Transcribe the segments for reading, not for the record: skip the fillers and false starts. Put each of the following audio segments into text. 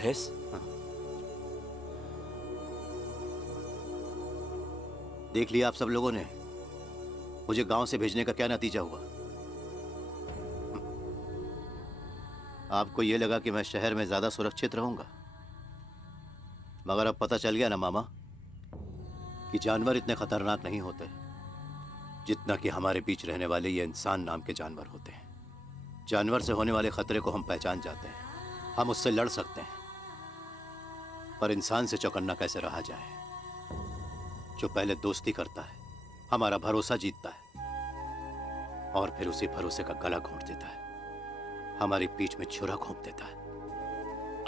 महेश, देख लिया आप सब लोगों ने मुझे गांव से भेजने का क्या नतीजा हुआ। आपको ये लगा कि मैं शहर में ज्यादा सुरक्षित रहूंगा, मगर अब पता चल गया ना मामा कि जानवर इतने खतरनाक नहीं होते जितना कि हमारे बीच रहने वाले ये इंसान नाम के जानवर होते हैं। जानवर से होने वाले खतरे को हम पहचान जाते हैं, हम उससे लड़ सकते हैं, पर इंसान से चौकन्ना कैसे रहा जाए जो पहले दोस्ती करता है, हमारा भरोसा जीतता है और फिर उसी भरोसे का गला घोंट देता है, हमारी पीठ में छुरा घोंप देता है।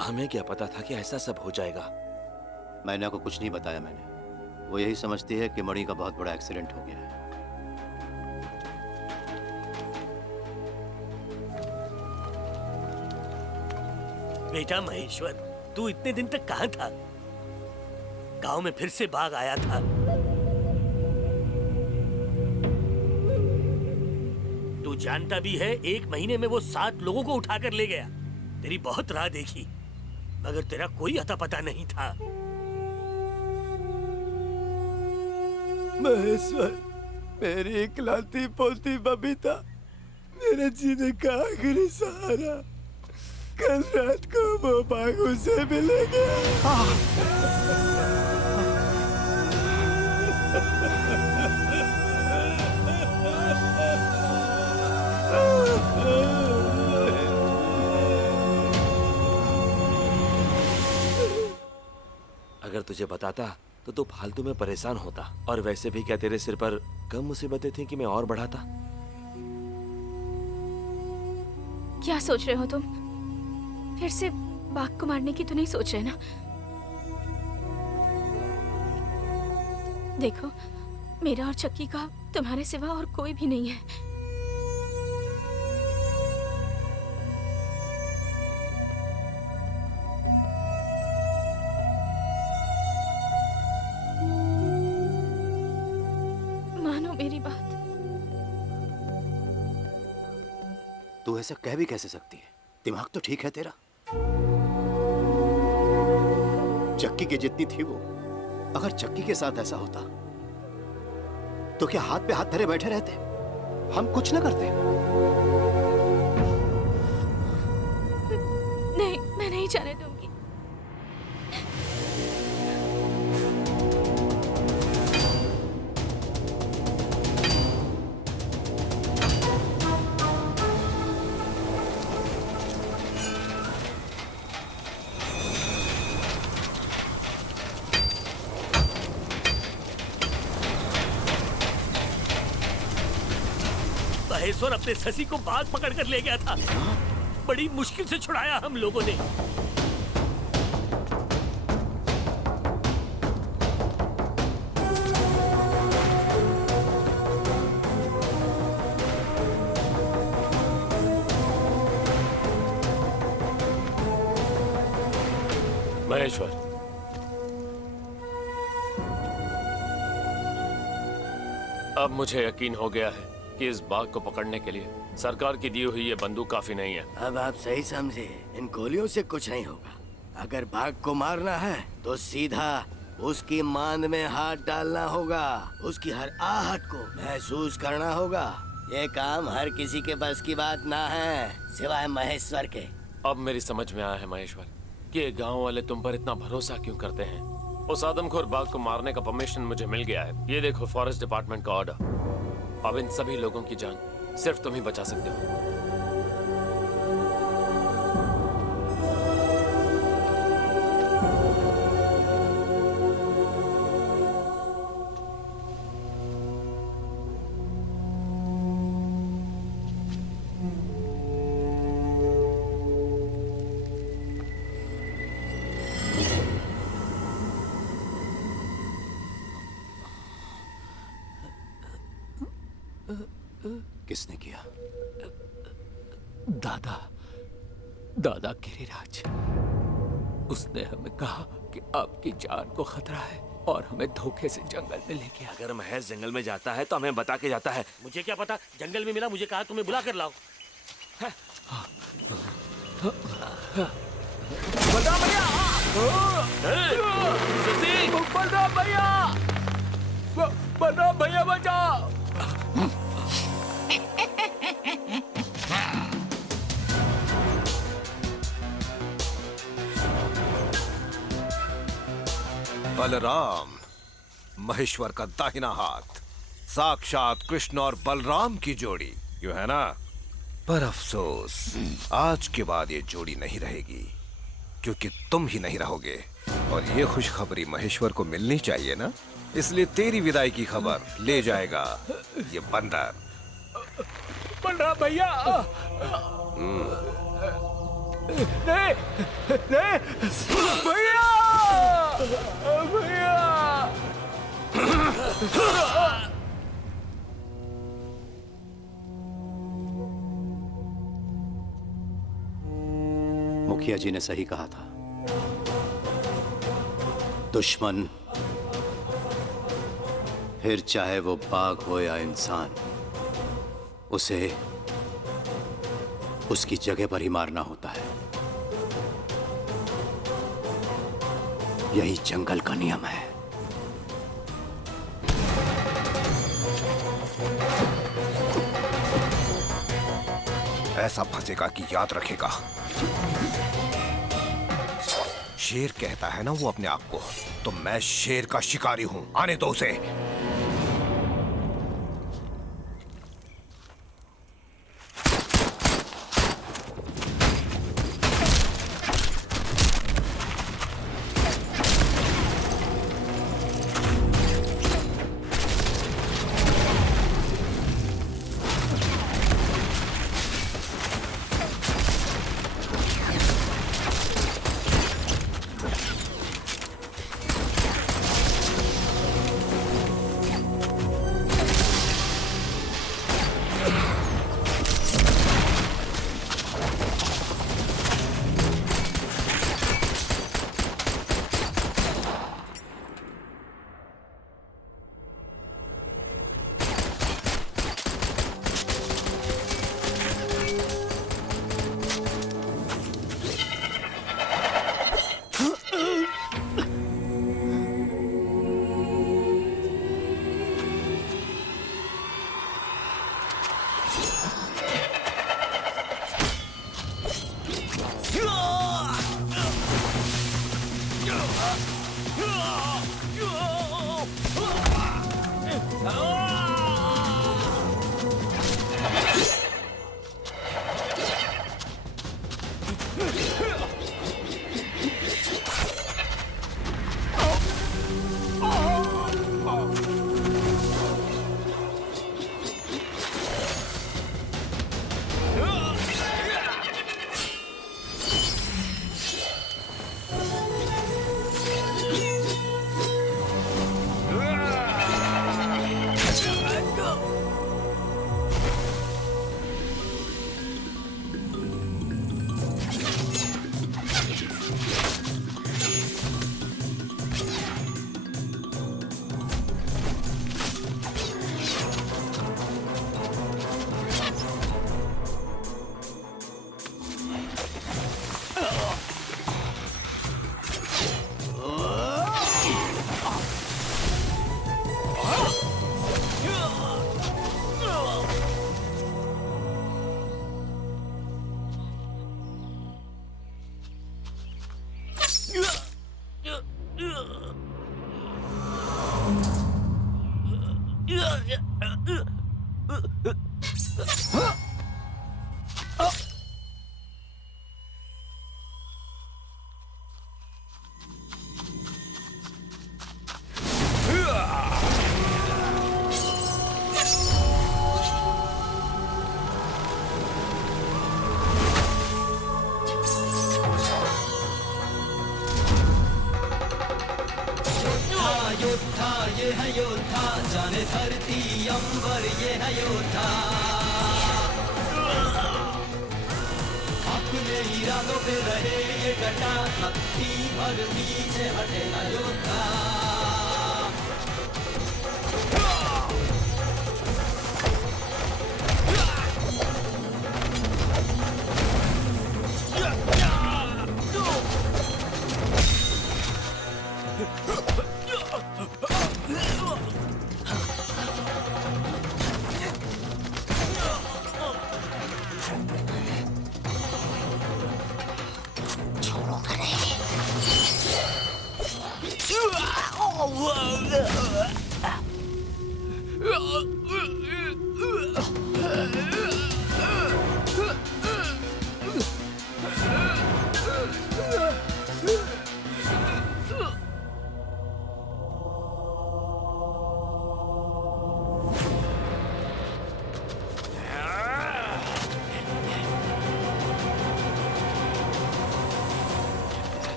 हमें क्या पता था कि ऐसा सब हो जाएगा। मैंने आपको कुछ नहीं बताया। मैंने वो यही समझती है कि मणि का बहुत बड़ा एक्सीडेंट हो गया है। बेटा महेश्वर, तू इतने दिन तक कहां था? गांव में फिर से बाघ आया था। तू जानता भी है 1 महीने में वो 7 लोगों को उठाकर ले गया। तेरी बहुत राह देखी, मगर तेरा कोई अता पता नहीं था। महेश्वर, मेरी इकलौती पोती बबीता, मेरे जीने का आखिरी सहारा। कल रात को वो बाघों से मिलेंगे। अगर तुझे बताता तो तू फालतू में परेशान होता, और वैसे भी क्या तेरे सिर पर कम मुसीबतें थी कि मैं और बढ़ाता। क्या सोच रहे हो तुम? फिर से बाघ को मारने की तो नहीं सोच रहे ना? देखो, मेरा और चक्की का तुम्हारे सिवा और कोई भी नहीं है। मानो मेरी बात। तू ऐसा कह भी कैसे सकती है? दिमाग तो ठीक है तेरा। चक्की की जितनी थी वो, अगर चक्की के साथ ऐसा होता तो क्या हाथ पे हाथ धरे बैठे रहते? हम कुछ ना करते? नहीं, मैं नहीं जाने दूंगी। महेश्वर अपने ससी को बाघ पकड़ कर ले गया था। बड़ी मुश्किल से छुड़ाया हम लोगों ने। महेश्वर, अब मुझे यकीन हो गया है कि इस बाघ को पकड़ने के लिए सरकार की दी हुई ये बंदूक काफी नहीं है। अब आप सही समझे, इन गोलियों से कुछ नहीं होगा। अगर बाघ को मारना है तो सीधा उसकी मांद में हाथ डालना होगा, उसकी हर आहट को महसूस करना होगा। ये काम हर किसी के बस की बात ना है, सिवाय महेश्वर के। अब मेरी समझ में आया है महेश्वर कि ये गांव वाले तुम पर इतना भरोसा क्यों करते हैं। उस आदमखोर बाघ को मारने का परमिशन मुझे मिल गया है। ये देखो, फॉरेस्ट डिपार्टमेंट का ऑर्डर। अब इन सभी लोगों की जान सिर्फ तुम ही बचा सकते हो। किसने किया? दादा गिरिराज। उसने हमें कहा कि आपकी जान को खतरा है और हमें धोखे से जंगल में ले गया। अगर महेश जंगल में जाता है तो हमें बता के जाता है। मुझे क्या पता, जंगल में मिला, मुझे कहा तुम्हें बुला कर लाओ। बलराम भैया बलराम भैया बलराम भैया बचाओ। बलराम, महेश्वर का दाहिना हाथ, साक्षात कृष्ण और बलराम की जोड़ी, यूं है ना? पर अफसोस, आज के बाद ये जोड़ी नहीं रहेगी, क्योंकि तुम ही नहीं रहोगे। और ये खुशखबरी महेश्वर को मिलनी चाहिए ना, इसलिए तेरी विदाई की खबर ले जाएगा ये बंदर। बलराम भैया नहीं नहीं भैया भैया। मुखिया जी ने सही कहा था, दुश्मन फिर चाहे वो बाघ हो या इंसान, उसे उसकी जगह पर ही मारना होता है। यही जंगल का नियम है। ऐसा फंसेगा कि याद रखेगा। शेर कहता है ना वो अपने आप को, तो मैं शेर का शिकारी हूं। आने दो उसे।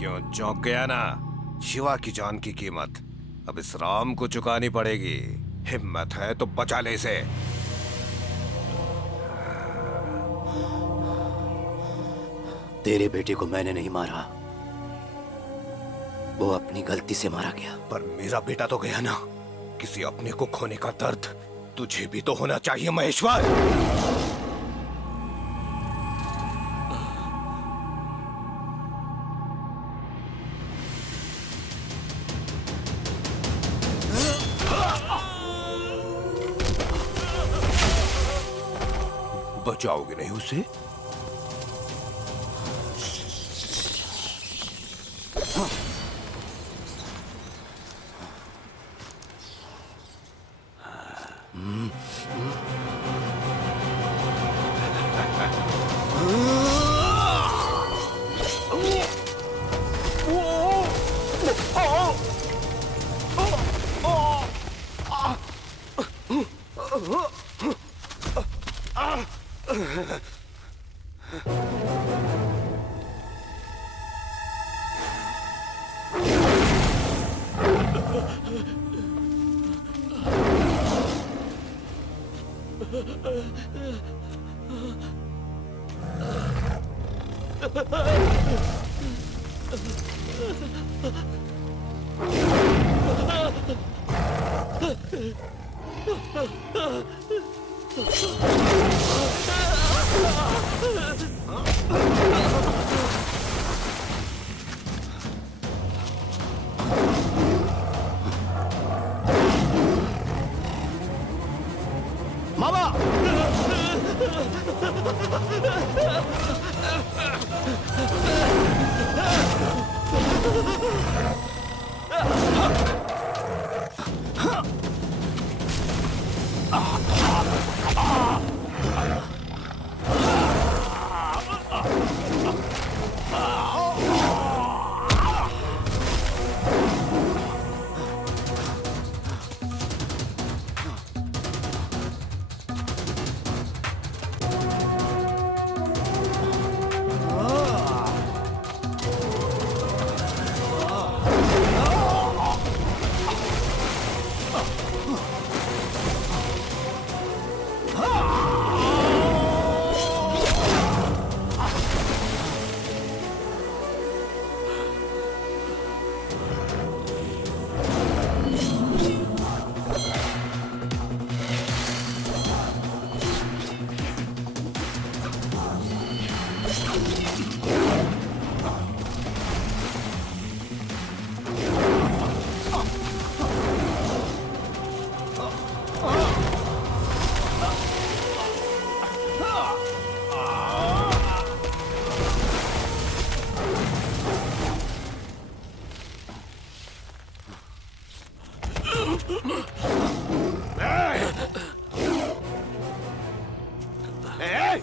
क्यों चौंक गया ना? शिवा की जान की कीमत अब इस राम को चुकानी पड़ेगी। हिम्मत है तो बचा ले इसे। तेरे बेटे को मैंने नहीं मारा, वो अपनी गलती से मारा गया। पर मेरा बेटा तो गया ना। किसी अपने को खोने का दर्द तुझे भी तो होना चाहिए महेश्वर। बचाओगे नहीं उसे? है